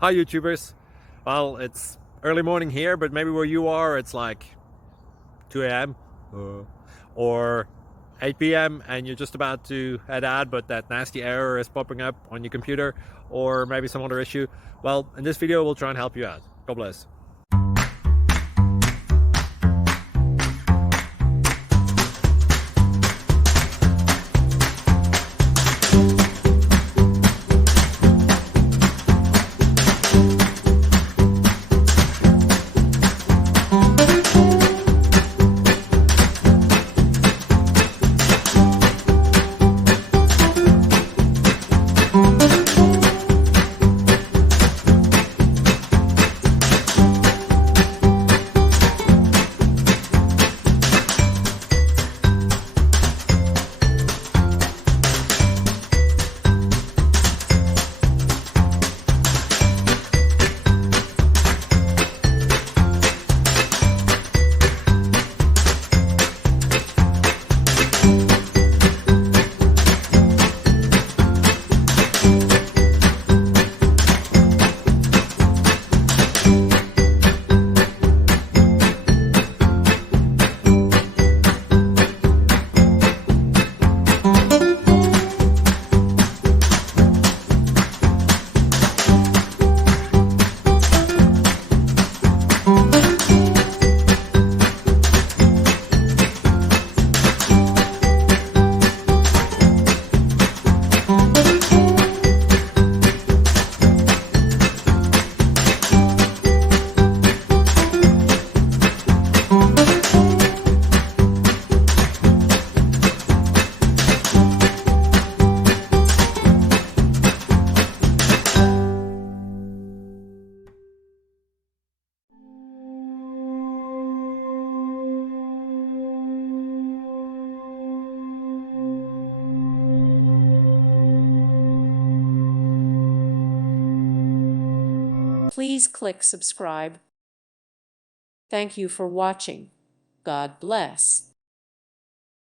Hi YouTubers. Well, it's early morning here, but maybe where you are it's like 2 a.m. Or 8 p.m. and you're just about to head out, but that nasty error is popping up on your computer, or maybe some other issue. Well, in this video we'll try and help you out. God bless. Please click subscribe. Thank you for watching. God bless.